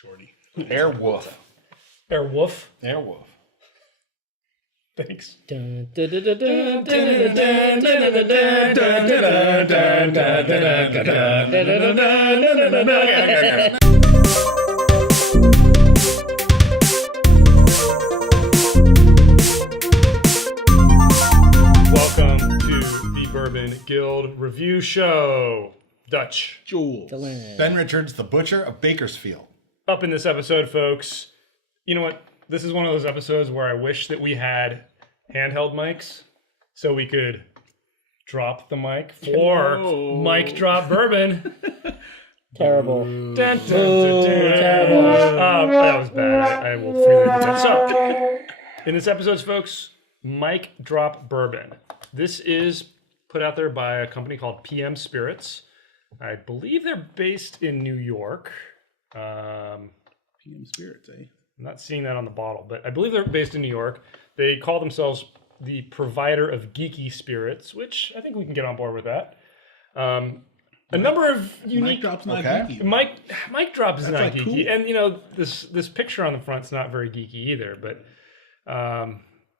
Shorty. Airwolf. Airwolf. Airwolf. Thanks. Welcome to the Bourbon Guild Review Show. Dutch. Jules. Ben Richards, the Butcher of Bakersfield. Up in this episode, folks, you know what? This is one of those episodes where I wish that we had handheld mics so we could drop the mic for mic drop bourbon. Terrible. Dun, dun, dun, dun. Terrible. That was bad. I will freely admit that. So, in this episode, folks, mic drop bourbon. This is put out there by a company called PM Spirits. I believe they're based in New York. PM Spirits, eh? I'm not seeing that on the bottle, but I believe they're based in New York. They call themselves the provider of geeky spirits, which I think we can get on board with that. A number of unique... Mic drop's not Okay. geeky. Mic drop is That's not like geeky. cool. And, you know, this picture on the front's not very geeky either, but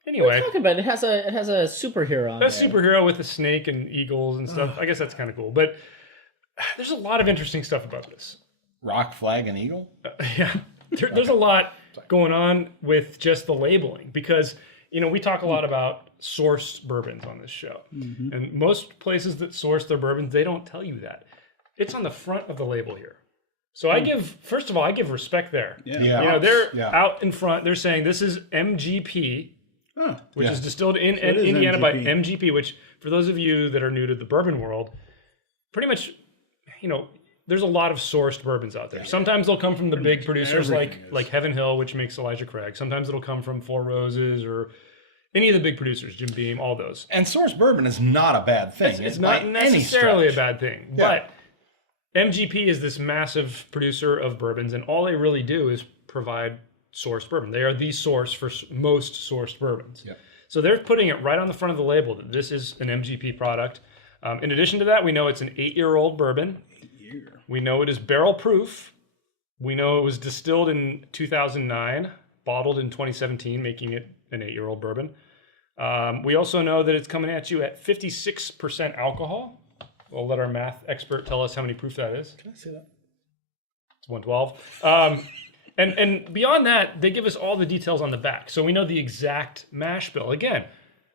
anyway. Talking about it has a superhero on A there. superhero with a snake and eagles and stuff. I guess that's kind of cool. But there's a lot of interesting stuff about this. Rock, flag, and eagle. Yeah, there's a lot going on with just the labeling because, you know, we talk a lot about sourced bourbons on this show. And most places that source their bourbons, they don't tell you that. It's on the front of the label here. So I first of all, I give respect there. Yeah. Yeah. You know, they're Yeah. out in front. They're saying this is MGP, Oh, which Yeah. is distilled in it is Indiana by MGP. MGP, which for those of you that are new to the bourbon world, pretty much, you know, there's a lot of sourced bourbons out there. Sometimes they'll come from the big producers everything is. like Heaven Hill, which makes Elijah Craig. Sometimes it'll come from Four Roses or any of the big producers, Jim Beam, all those. And source bourbon is not a bad thing. It's by not any necessarily a stretch. bad thing, Yeah. but MGP is this massive producer of bourbons, and all they really do is provide sourced bourbon. They are the source for most sourced bourbons. Yeah. So they're putting it right on the front of the label that this is an MGP product. In addition to that, we know it's an 8-year-old bourbon. We know it is barrel proof. We know it was distilled in 2009, bottled in 2017, making it an 8-year-old bourbon. We also know that it's coming at you at 56% alcohol. We'll let our math expert tell us how many proof that is. Can I say that? It's 112. And beyond that, they give us all the details on the back. So we know the exact mash bill. Again,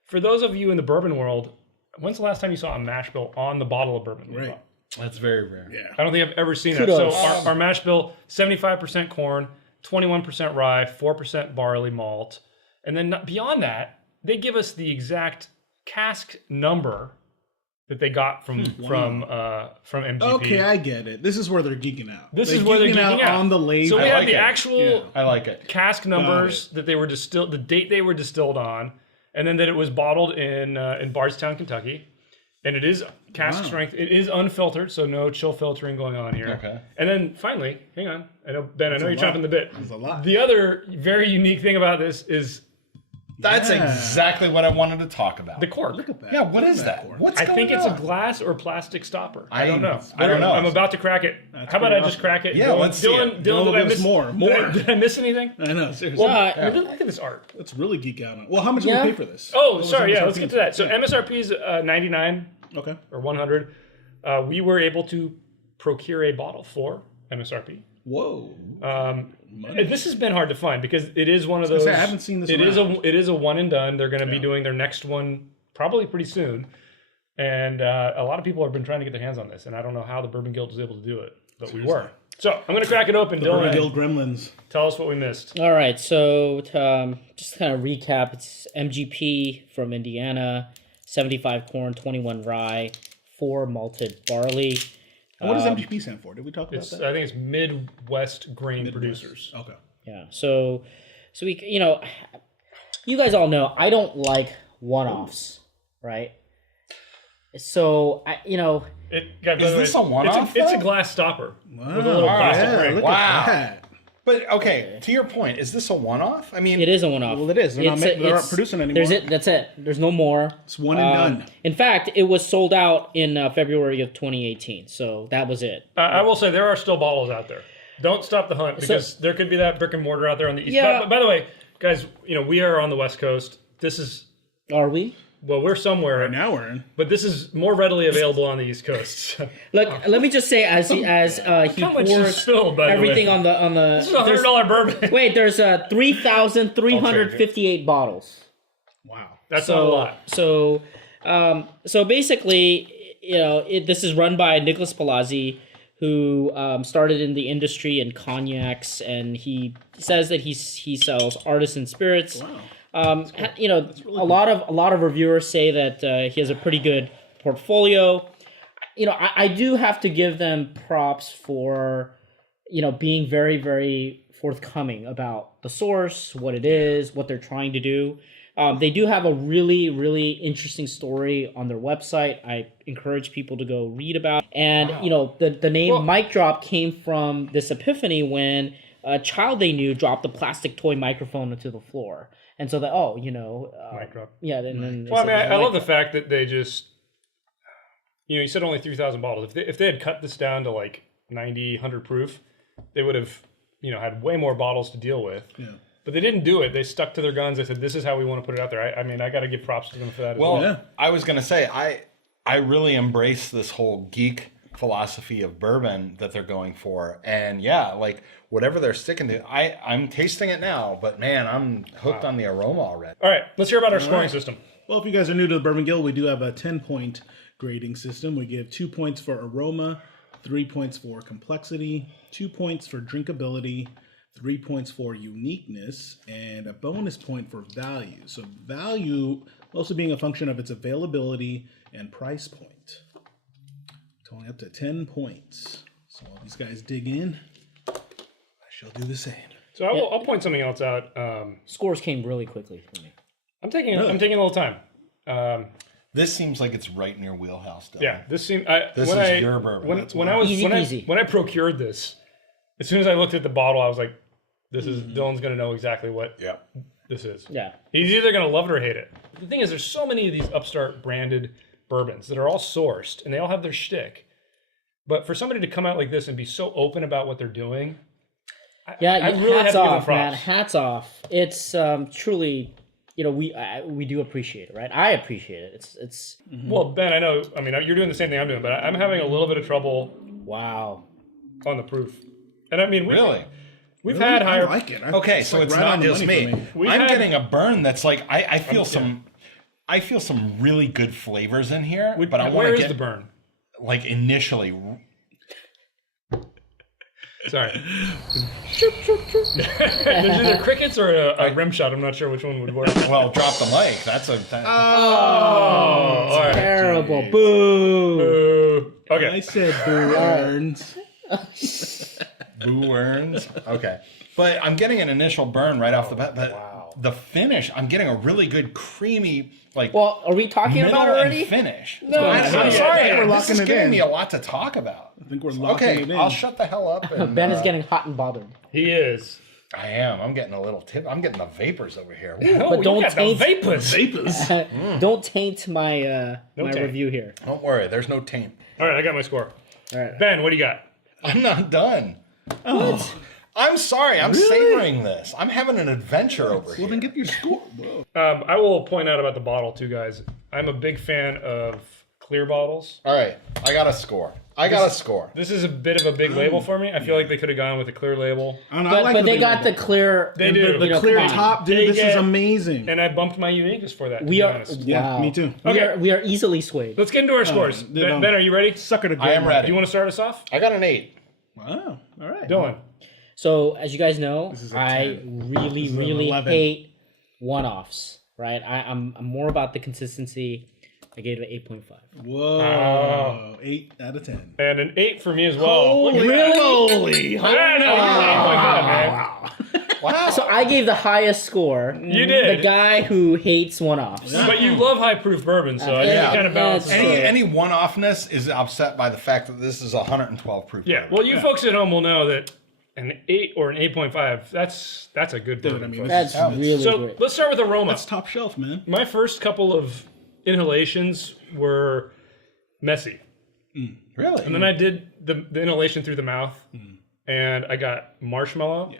for those of you in the bourbon world, when's the last time you saw a mash bill on the bottle of bourbon? Right. That's very rare. Yeah. I don't think I've ever seen Kudos. that. So our mash bill, 75% corn, 21% rye, 4% barley malt. And then beyond that, they give us the exact cask number that they got from MGP. Okay, I get it. This is where they're geeking out. This is where they're geeking out on the label. So we I have like the it. actual Yeah. I like it. cask numbers that they were distilled, the date they were distilled on, and then that it was bottled in Bardstown, Kentucky. And it is cask strength. It is unfiltered, so no chill filtering going on here. Okay. And then finally, hang on. I know Ben. I know you're chomping the bit. That's a lot. The other very unique thing about this is That's exactly what I wanted to talk about. the cork. Look at that. Yeah, what Look is at that? cork. What's I going think it's on? a glass or plastic stopper. I I don't know. don't know. I'm about to crack it. How about I just crack it? Yeah, Dylan, let's see Dylan, it. Dylan, Dylan, did I give us miss more. Did I miss anything? I know, seriously. Well, look at this art. Let's really geek out on it. Well, how much Yeah. did we pay for this? Oh, What was sorry. Yeah, MSRP? let's get to that. So MSRP is 99 Okay. or 100. We were able to procure a bottle for MSRP. Whoa. This has been hard to find because it is one of those. I haven't seen this It is around. a one and done. They're going to be doing their next one probably pretty soon, and a lot of people have been trying to get their hands on this, and I don't know how the Bourbon Guild was able to do it, but we were. So I'm going to crack it open. Bourbon Dylan, Guild Gremlins. tell us what we missed. All right, so just to kind of recap, it's MGP from Indiana, 75 corn, 21 rye, 4 malted barley. What does MGP stand for? Did we talk about It's, that? I think it's Midwest Grain Producers. Okay. Yeah, so we, you guys all know I don't like one-offs, right? So by the Is way, this a one-off, It's a though? glass stopper Wow. with a little plastic Yeah, ring. look Wow. at that. But okay, to your point, is this a one-off? I mean, it is a one-off. Well, it is. They're not producing anymore. That's it. There's no more. It's one and done. In fact, it was sold out in February of 2018. So that was it. I will say there are still bottles out there. Don't stop the hunt because there could be that brick and mortar out there on the east. Yeah. By the way, guys, we are on the West Coast. This is Are we? well, we're somewhere Right now we're in. but this is more readily available on the East Coast. Look, let me just say, as he How much is pours spilled, by everything the way? on the This is $100 bourbon. wait, there's 3,358 bottles. Wow. That's not a lot. So basically, this is run by Nicholas Palazzi, who started in the industry in cognacs, and he says that he sells artisan spirits. Wow. A lot of reviewers say that he has a pretty good portfolio. I do have to give them props for being very, very forthcoming about the source, what it is, what they're trying to do. They do have a really, really interesting story on their website. I encourage people to go read about. And the name Mic Drop came from this epiphany when a child they knew dropped a plastic toy microphone into the floor, and so that Mic drop. yeah. And then Well, I mean, I love the fact that they just, you said only 3,000 bottles. If they had cut this down to like 90, 100 proof, they would have, had way more bottles to deal with. Yeah. But they didn't do it. They stuck to their guns. They said, this is how we want to put it out there. I mean, I got to give props to them for that as well. Well, Yeah. I was going to say, I really embrace this whole geek philosophy of bourbon that they're going for. And yeah, like whatever they're sticking to, I'm tasting it now, but man, I'm hooked on the aroma already. All right, let's hear about our scoring system. Well, if you guys are new to the Bourbon Guild, we do have a 10-point grading system. We give 2 points for aroma, 3 points for complexity, 2 points for drinkability, 3 points for uniqueness, and a bonus point for value. So value also being a function of its availability and price point. Going up to 10 points. So while these guys dig in, I shall do the same. So I'll point something else out. scores came really quickly for me. I'm taking a little time. This seems like it's right in your wheelhouse, Dylan. Yeah, this seemed. This is your bourbon. When I was Easy when peasy. I procured this, as soon as I looked at the bottle, I was like, "This is Dylan's going to know exactly what Yeah. this is." Yeah. He's either going to love it or hate it. The thing is, there's so many of these upstart branded bourbons that are all sourced, and they all have their shtick. But for somebody to come out like this and be so open about what they're doing, I really have hats to give them off, man. props. Hats off. It's truly, we do appreciate it, right? I appreciate it. It's Well, Ben, I know. I mean, you're doing the same thing I'm doing, but I'm having a little bit of trouble wow. on the proof. And I mean, Really? we've Really? had higher. I like it. Okay, so like it's right not on the just money me. for me. We've I'm had- getting a burn that's like I feel some really good flavors in here, but I want Where to is get the burn? like initially. Sorry. There's either crickets or a rim shot. I'm not sure which one would work. Well, drop the mic. That's a. Oh, all right. Terrible. Boo. Okay. I said burns. Boo earns. Okay. But I'm getting an initial burn right off the bat. But the finish, I'm getting a really good creamy, like Well, are we talking middle about it already? and finish. No, I'm not yet. sorry. I think we're This locking is it giving in. me a lot to talk about. I think we're locking Okay, it in. I'll shut the hell up. And, Ben is getting hot and bothered. He is. I am. I'm getting a little tip. I'm getting the vapors over here. Oh, But you don't got the taint- vapors. Vapors. Don't taint my my taint. review here. Don't worry. There's no taint. All right, I got my score. All right. Ben, what do you got? I'm not done. Oh, I'm sorry. I'm Really? savoring this. I'm having an adventure over well here. then get your score. Whoa. I will point out about the bottle too, guys. I'm a big fan of clear bottles. All right. I got a score. I got a score. This is a bit of a big label for me. I feel like they could have gone with a clear label. I don't know, I But, like but what they got the did. clear. They do. The You know, clear come on. top, dude. They This is get- amazing. And I bumped my uniqueness for that, to We be are honest. Yeah, wow. me too. Okay. We are easily swayed. Let's get into our scores. they Ben, don't- Ben, are you ready? Sucker to I am ready. Do you want to start us off? I got an 8. Wow. All right. Dylan. So as you guys know, is a I 10. really, This is an really 11. hate one-offs. Right? I'm more about the consistency. I gave it an 8.5. Whoa. 8 out of 10. And an 8 for me as well. Look at Holy. that. No, Wow. 8.5, man. Wow. So I gave the highest score. You did. The guy who hates one-offs. But you love high proof bourbon, so I think Yeah. it kind of balances. That's out. true. Any one-offness is upset by the fact that this is 112 proof. Yeah. bourbon. Well, you folks at home will know that an 8 or an 8.5, that's a good Dude, bourbon. I mean, folks. That's Yeah. really So great. let's start with aroma. That's top shelf, man. My first couple of inhalations were messy. Really? And then I did the inhalation through the mouth, and I got marshmallow.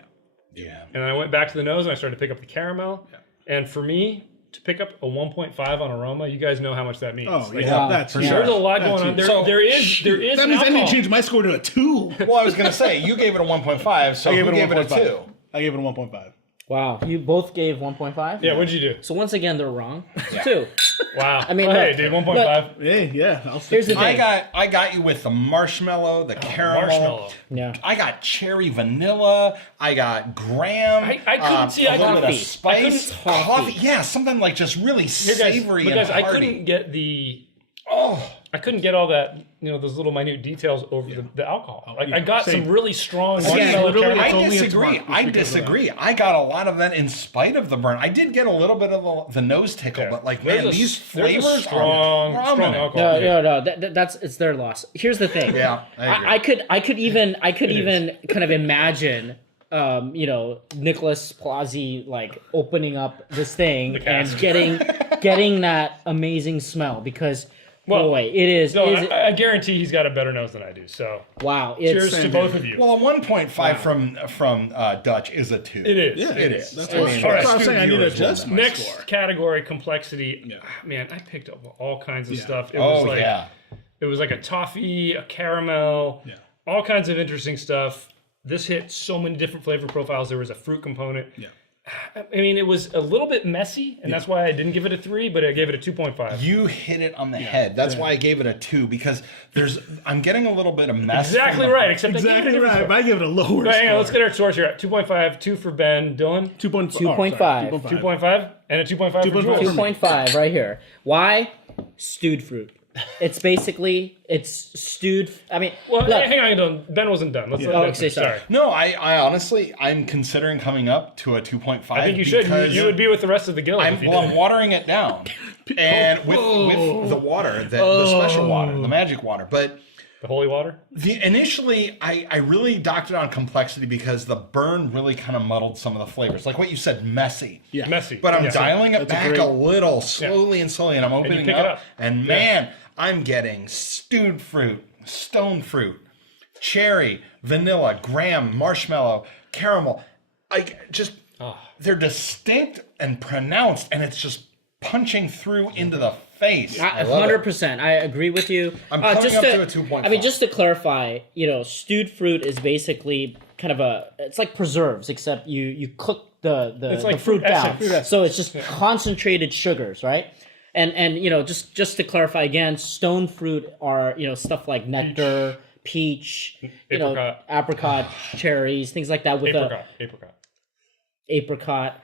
Yeah. And then I went back to the nose and I started to pick up the caramel. Yeah. And for me, to pick up a 1.5 on aroma, you guys know how much that means. Oh, Like, yeah, wow. that's For huge. There's a lot That's going on. huge. There, So- there is That means I need alcohol. to change my score to a 2. Well, I was going to say, you gave it a 1.5, so I gave who it a gave it a 1.5. 2? I gave it a 1.5. Wow, you both gave 1.5. Yeah, what'd you do? So once again, they're wrong. It's 2. Wow. I mean, hey, look, dude, 1.5. Hey, yeah. I'll stick Here's the to thing. I got you with the marshmallow, the caramel. Marshmallow. Yeah. I got cherry vanilla. I got graham. I couldn't see. a I little bit couldn't. of spice. I couldn't- Coffee. Yeah, something like just really Here, guys, savory but and guys, I hearty. couldn't get the. Oh, I couldn't get all that, those little minute details over the alcohol. Like I got same. some really strong Again, marshmallow literally, caramel. it's I only a disagree. tomato I just because of that. disagree. I got a lot of that in spite of the burn. I did get a little bit of the nose tickle, Yeah. but like, There's man, a- these there's a flavors strong are prominent. alcohol. No. That's it's their loss. Here's the thing. Yeah, I agree. I could even kind of imagine, Nicholas Palazzi like opening up this thing and cask. getting that amazing smell because boy, it is. No, is I guarantee he's got a better nose than I do. So wow, it's cheers to both of you. Well, a 1.5 from Dutch is a 2. It is. Yeah, It is. That's I what mean, that's what I'm astute saying. I need to viewers will adjust know. my Next score. category, complexity. Yeah. Man, I picked up all kinds of Yeah. stuff. It Oh, was like yeah. it was like a toffee, a caramel, Yeah. all kinds of interesting stuff. This hit so many different flavor profiles. There was a fruit component. Yeah. I mean, it was a little bit messy, and that's why I didn't give it a 3, but I gave it a 2.5. You hit it on the head. That's why I gave it a 2 because I'm getting a little bit of mess. Exactly from the- right, except I gave it a Exactly different right. score. If I give it a lower But hang on, score, let's get our scores here. 2.5, 2 for Ben. Dylan, 2.5. 2.5, and a 2.5 for 2.5. Jules. 2.5 right here. Why? Stewed fruit. It's stewed. I mean, Well, look, hang on, Dylan. Ben wasn't done. Let's let Oh, Ben okay, finish. sorry. No, I honestly, I'm considering coming up to a 2.5. I think you should. You would be with the rest of the guild if you I'm did. watering it down. And with the water, the special water, the magic water. But The holy water? initially, I really docked it on complexity because the burn really kind of muddled some of the flavors. Like what you said, messy. Yeah. Messy. But I'm Yeah. dialing it That's a back great- a little, slowly and slowly, and I'm opening pick up, it up. and man, I'm getting stewed fruit, stone fruit, cherry, vanilla, graham, marshmallow, caramel. They're distinct and pronounced, and it's just punching through into the face. I love it. 100%. I agree with you. I'm coming just up to a 2.5. I mean, just to clarify, stewed fruit is basically kind of it's like preserves, except you cook the like fruit fruit down. essence. So it's just concentrated sugars, right? And just to clarify again, stone fruit are, stuff like nectar, peach, Apricot. apricot, cherries, things like that with Apricot. apricot.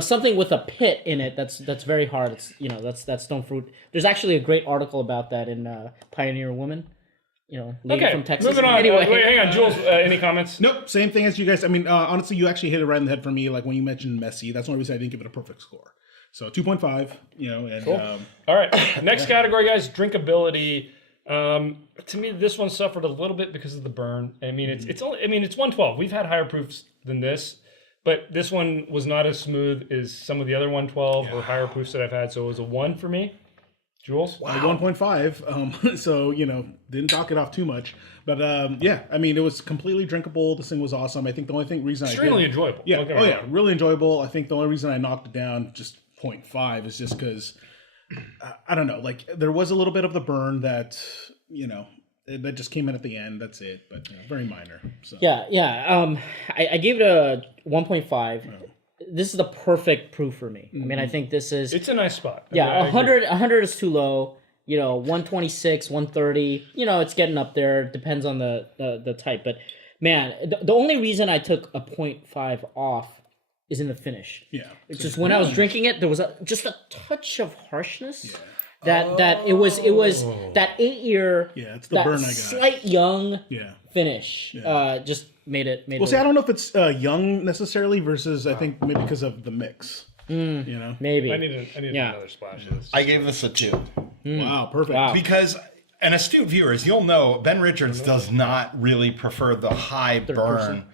Something with a pit in it that's very hard. It's that's stone fruit. There's actually a great article about that in Pioneer Woman. Lady Okay, from Texas. moving on. Anyway, Wait, hang on. Jules, any comments? Nope, same thing as you guys. I mean, honestly, you actually hit it right in the head for me. Like when you mentioned messy, that's one reason I didn't give it a perfect score. So 2.5, and All right. Next category, guys, drinkability. To me, this one suffered a little bit because of the burn. I mean, it's 112. We've had higher proofs than this, but this one was not as smooth as some of the other 112 or higher proofs that I've had. So it was a 1 for me. Jules? 1.5. So didn't dock it off too much, but I mean, it was completely drinkable. This thing was awesome. I think the only reason Extremely enjoyable. Yeah. Don't get Oh me yeah, wrong. really enjoyable. I think the only reason I knocked it down just 0.5 is just because I don't know. Like there was a little bit of the burn that that just came in at the end. That's it, but very minor. So yeah. I gave it a 1.5. This is the perfect proof for me. I mean, I think this is It's a nice spot. I yeah. mean, I agree. 100 is too low. 126, 130. It's getting up there. Depends on the type, but man, the only reason I took a 0.5 off is in the finish. Yeah. It's just when I was drinking it, there was just a touch of harshness. That it was that 8-year. Yeah, it's the that burn I got. slight young Yeah. finish. Just made it. Well, see, I don't know if it's young necessarily versus I think maybe because of the mix. maybe. I need another splash of this. I gave this a 2. Wow, perfect. Wow. Because an astute viewer, as you'll know, Ben Richards does not really prefer the high burn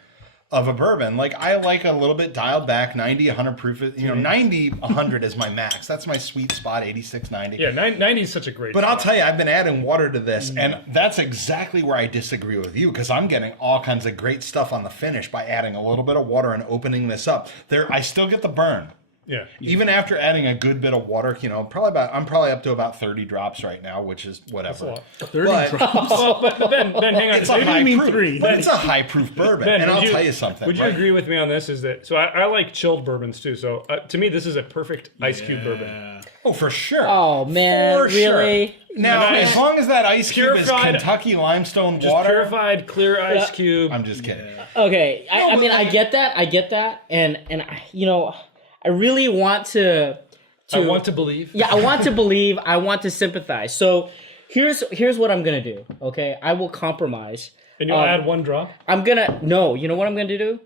of a bourbon. Like I like a little bit dialed back, 90, 100 proof. 90, 100 is my max. That's my sweet spot, 86, 90. Yeah, 90 is such a great But spot. I'll tell you, I've been adding water to this, and that's exactly where I disagree with you, because I'm getting all kinds of great stuff on the finish by adding a little bit of water and opening this up. I still get the burn. Yeah. Even after adding a good bit of water, I'm probably up to about 30 drops right now, which is whatever. That's a lot. 30 But- drops. Well, but Ben, hang on. It's a Maybe high you mean proof, 3. but it's a high proof bourbon. Ben, And would I'll tell you something. Would you right? agree with me on this? Is that so? I like chilled bourbons too. So to me, this is a perfect ice cube bourbon. Oh, for sure. Oh man, For really? sure. Now, Nice. as long as that ice cube is Purified- Kentucky limestone Just water, purified, clear ice cube. I'm just kidding. Okay, I but mean, I like- get that, and I really want to. I want to believe. Yeah, I want to believe. I want to sympathize. So here's what I'm gonna do. Okay, I will compromise. And you'll add 1 drop. I'm gonna no. You know what I'm gonna do?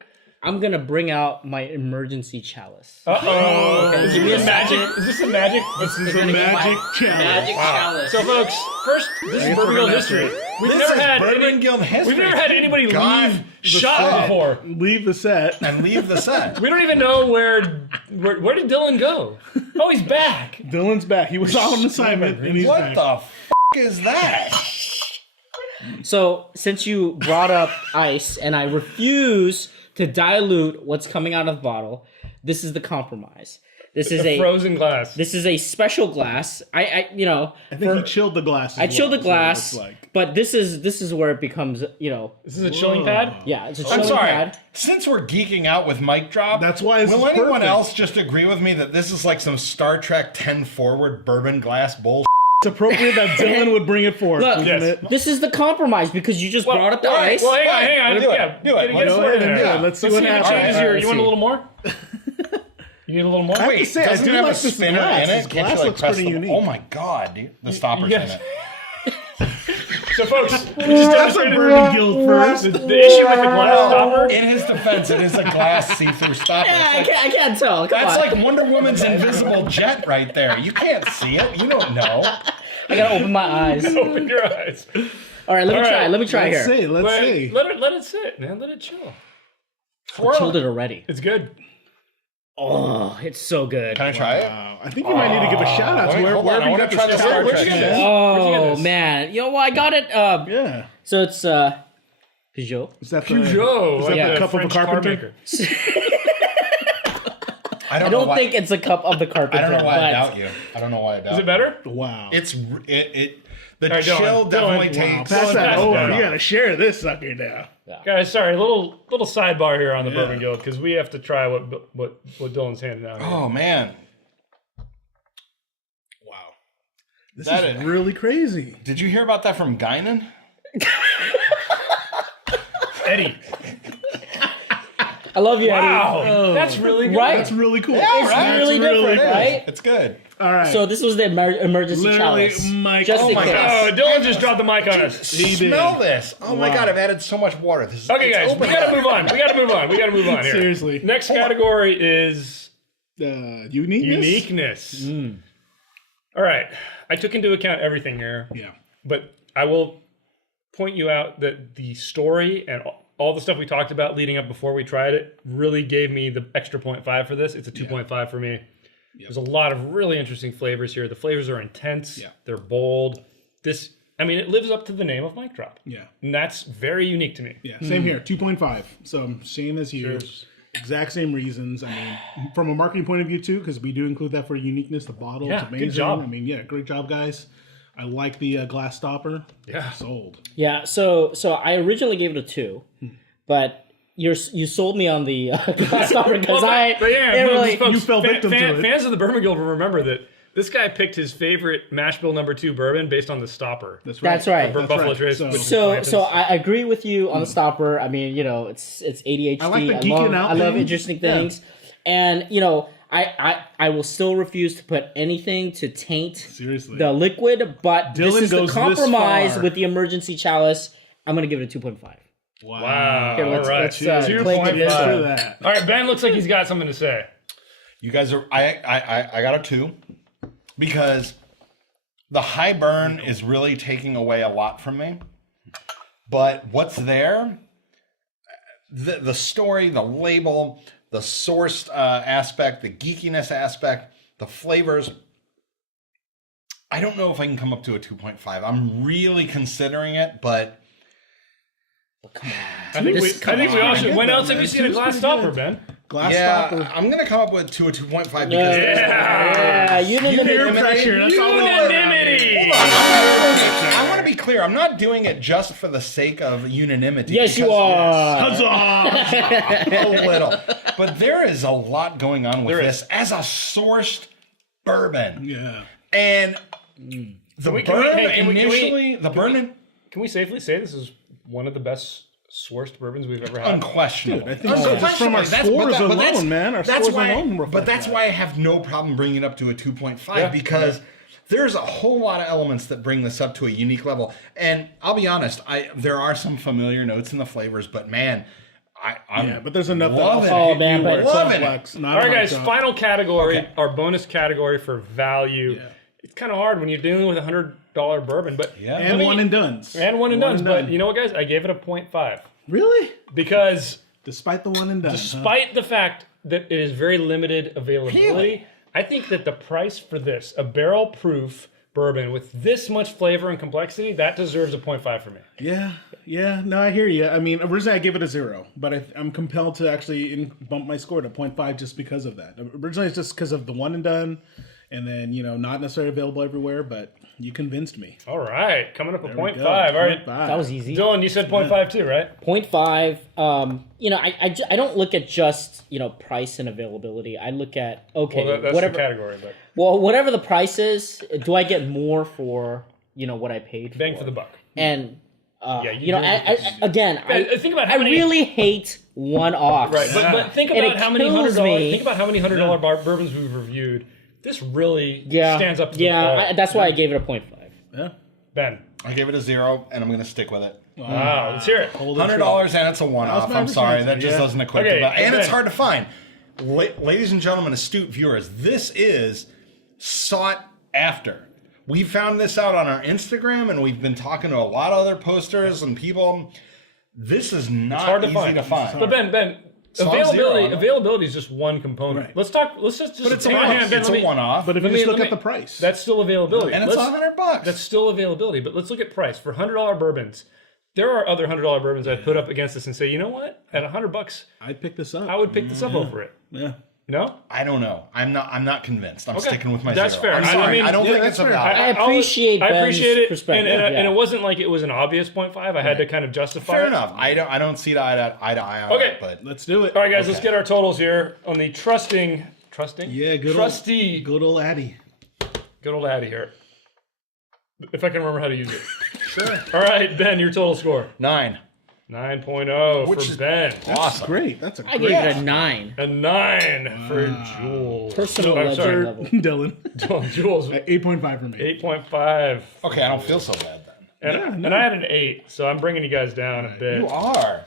I'm gonna bring out my emergency chalice. Uh-oh. Is give me a this magic? second. Is this a magic? This is a magic challenge. Magic chalice. So, folks, first, this is guess Bourbon we're Guild gonna history. have We've This never is had Bourbon Guild history. We've never had anybody God, leave the shot set. before. Leave the set. And leave the set. We don't even know where did Dylan go? Oh, he's back. Dylan's back. He was on assignment, and he's What back. the f*** is that? So since you brought up ice, and I refuse to dilute what's coming out of the bottle, this is the compromise. This is a Frozen glass. this is a special glass. I think he chilled the glass. I chilled the glass, So it looks like. but this is where it becomes This is a chilling pad. yeah, it's a I'm chilling sorry. pad. Since we're geeking out with mic drop, That's why this will is anyone perfect. else just agree with me that this is like some Star Trek 10 forward bourbon glass bull? It's appropriate that Dylan would bring it forth. Look, isn't Yes. it? This is the compromise because you just brought up the right. ice. Well, hang on. Do it. Yeah, Do it. Get Go it ahead and do there. it. Let's see Let's what see if it happens. changes All right, your. let's You want a see. little more? You need a little more? I have to Wait, say, I doesn't do it have like a this spinner glass. in This it? glass Can't you looks press pretty the? unique. Oh my god, dude, the stopper's Yes. in it. So, folks, we just That's a demonstrated Bourbon Guild first. the issue with the glass stopper. In his defense, it is a glass see-through stopper. Yeah, I can't tell. Come That's on. like Wonder Woman's invisible jet right there. You can't see it. You don't know. I gotta open my eyes. Open your eyes. All right, let me All try. right, Let me try Let's here. see. Let's see. Let it sit, man. Let it chill. I chilled it already. It's good. Oh, it's so good. Can I try it? Wow. I think you might need to give a shout out to Wait, where hold on, wherever I you wanna got try this the Star start. Trek Where'd you get shit. this? Where'd you get Oh this? man, I got it. Yeah. So it's Peugeot. Is that the, Peugeot, Is like that the the cup of a French car carpenter? maker. I I know don't why, think it's a cup of the carpenter. I don't know why I but doubt you. I don't know why I doubt Is it you. better? Wow. It's it. The right, Dylan, chill Dylan. definitely Wow, takes. Pass that Pass over. that You off. gotta share this sucker now. Guys, sorry, little sidebar here on the Bourbon Guild because we have to try what Dylan's handing out. Here. Oh man, Wow. This That is is- really crazy. did you hear about that from Guinan? Eddie. I love you, Wow, Oh. that's really good. Right? That's really cool. Yeah, It's right? really It's really different, good. right? It's good. All right. So this was the emergency Literally, chalice. Mike. Just Oh in my case. God. Oh, Dylan just dropped the mic on us. He did. Smell this. Oh my Wow. god, I've added so much water. This is Okay, it's guys, we open gotta up. move on. We gotta move on here. Seriously. Next category is Uniqueness? uniqueness. All right, I took into account everything here, Yeah. but I will point you out that the story and all the stuff we talked about leading up before we tried it really gave me the extra 0.5 for this. It's a 2.5 for me. There's a lot of really interesting flavors here. The flavors are intense. Yeah. They're bold. It lives up to the name of Mic Drop. Yeah. And that's very unique to me. Yeah. Same here. 2.5. So same as you. Cheers. Exact same reasons. I mean, from a marketing point of view too, because we do include that for uniqueness. The bottle, Yeah, it's good amazing. job. I mean, yeah, great job, guys. I like the glass stopper. Yeah. Sold. Yeah. So I originally gave it a 2, but you sold me on the glass stopper because But really. folks, You fell victim to it. Fans of the Bourbon Guild will remember that this guy picked his favorite mash bill number 2 bourbon based on the stopper. That's right. That's right. That's Buffalo right. Trace. So, which- So I agree with you on the stopper. I mean, it's ADHD. I like the geeking out I love thing. interesting Yeah. things, and I will still refuse to put anything to taint seriously. the liquid. But Dylan this is the goes this compromise far. with the emergency chalice. I'm gonna give it a 2.5. Wow. Okay, let's- all right. let's, Cheers. play Cheers this to one. that. All right, Ben looks like he's got something to say. You guys are. I got a 2 because the high burn is really taking away a lot from me. But what's there? the story, the label, the sourced aspect, the geekiness aspect, the flavors. I don't know if I can come up to a 2.5. I'm really considering it, but I think we all should. When else have you seen a glass stopper, Ben? Glass yeah, stopper. I'm gonna come up with to a 2.5 because Yeah, Peer pressure. That's all we want. Unanimity. I want to be clear. I'm not doing it just for the sake of unanimity. Yes, you because- are. Huzzah! A little, but there is a lot going on with There this as a sourced bourbon, Yeah. and the Can we- bourbon bourbon Can we safely say this is one of the best sourced bourbons we've ever had? unquestionable. Dude, I think so. Just from our scores alone, man. Our that's scores why, alone but reflect that's that. why I have no problem bringing it up to a 2.5 because there's a whole lot of elements that bring this up to a unique level. And I'll be honest, there are some familiar notes in the flavors, but man, I'm Yeah, but there's enough that loving also it. hit man, you but- where it's Loving it. complex. Not All right, a guys. hot Final category, Okay. our bonus category for value. Yeah. It's kind of hard when you're dealing with $100 bourbon, but Yeah. And one and done's. and one and done. But you know what, guys? I gave it a 0.5 Really? because Despite the one and done. despite the fact that it is very limited availability, Really? I think that the price for this, a barrel proof bourbon with this much flavor and complexity, that deserves a 0.5 for me. Yeah. No, I hear you. I mean, originally I gave it a 0, but I'm compelled to actually bump my score to 0.5 just because of that. Originally it's just because of the one and done, and then not necessarily available everywhere. But you convinced me. All right, coming up a There we 0.5. go. All right, 0.5. That was easy. Dylan, you said 0.5 too, right? 0.5. I don't look at just price and availability. I look at Well, that's whatever the category, but whatever the price is. Do I get more for what I paid? bang for the buck. And you again, think about how I many- really hate one-offs. Right, but think And about it how many kills $100. me. Think about how many $100 bourbons we've reviewed. This really Yeah, stands up to the that's why I gave it a 0.5. Yeah. Ben. I gave it a 0, and I'm going to stick with it. Wow, let's hear it. Hold it true. $100 and it's a one-off. my I'm sorry, understanding, that just yeah. doesn't equate Okay, to that. And okay. it's hard to find. Ladies and gentlemen, astute viewers, this is sought after. We found this out on our Instagram, and we've been talking to a lot of other posters and people. This is not Hard to easy to find. But Ben, So availability zero. availability is just one component. Right. Let's just But it's a take my one-off. hand, Ben. It's let a me- one-off. But if you Let me- just look let at the me- price, That's still availability. And it's Let's- $100. That's still availability. But let's look at price. For $100 bourbons, there are other $100 bourbons I'd put up against this and say, you know what? At $100, I'd pick this up. I would pick this up over it. Yeah. No? I don't know. I'm not convinced. I'm sticking with my That's 0. fair. I'm I sorry. mean- I don't Yeah, think that's it's a fair. value. I appreciate Ben's it, perspective, and it wasn't like it was an obvious 0.5. I had to kind of justify Fair it. enough. I don't see eye to eye on Okay. it, but Let's do it. All right, guys, let's get our totals here on the trusting. Yeah, Trusty. good old Addy. Good old Addy here. If I can remember how to use it. Sure. All right, Ben, your total score. 9. 9.0 Which for is Ben. Awesome. Great. That's a I great gave it a 9. A 9 for Jules. Personal I'm legend sorry. level. Dylan. Jules, 8.5 for me. 8.5. Okay, I don't feel so bad then. And, and I had an 8, so I'm bringing you guys down a bit. You are.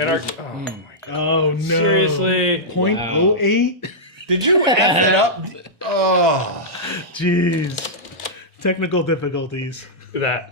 And our, oh my God. Oh no. Seriously? 0.08? Did you F it up? Oh. Jeez. Technical difficulties. That.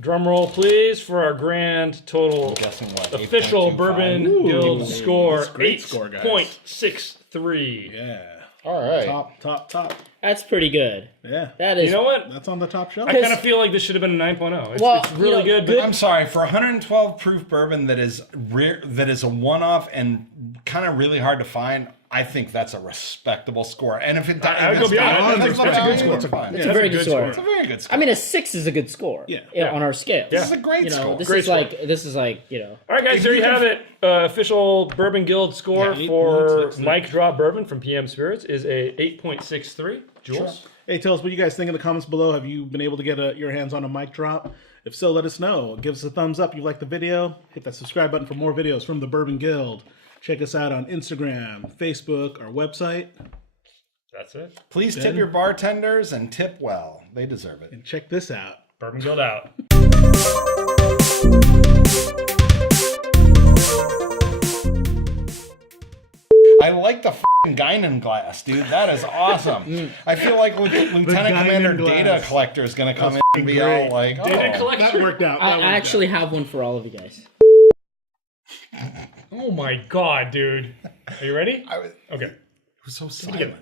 Drum roll, please, for our grand total Guessing what? official 8.25? Bourbon Ooh, Guild score. that's a great score, guys. 8.63. Yeah. All right. Top. That's pretty good. Yeah. That is. You know what? That's on the top shelf. I kind of feel like this should have been a 9.0. It's, Well, it's really you know, good, but I'm sorry, for 112 proof bourbon that is rare, that is a one-off and kind of really hard to find, I think that's a respectable score. And if it I would go beyond it. if it's That's a good value, score. it's fine. It's a very good score. It's a very good score. I mean, a 6 is a good score. Yeah. On our scale. Yeah. This is a great score. This Great is score. like all right, guys, there you have it. Official Bourbon Guild score Yeah, for 8.63. Mike Drop Bourbon from PM Spirits is a 8.63. Jules? Hey, tell us what you guys think in the comments below. Have you been able to get your hands on a mic drop? If so, let us know. Give us a thumbs up if you like the video. Hit that subscribe button for more videos from the Bourbon Guild. Check us out on Instagram, Facebook, our website. That's it. Please tip your bartenders and tip well. They deserve it. And check this out. Bourbon Guild out. I like the Guinan glass, dude. That is awesome. I feel like Lieutenant Commander Guinan Data glass. Collector is going to come in and be great. all like, oh. Data collector. That worked out. I actually have one for all of you guys. Oh my god, dude. Are you ready? I was, Okay. it was so silent.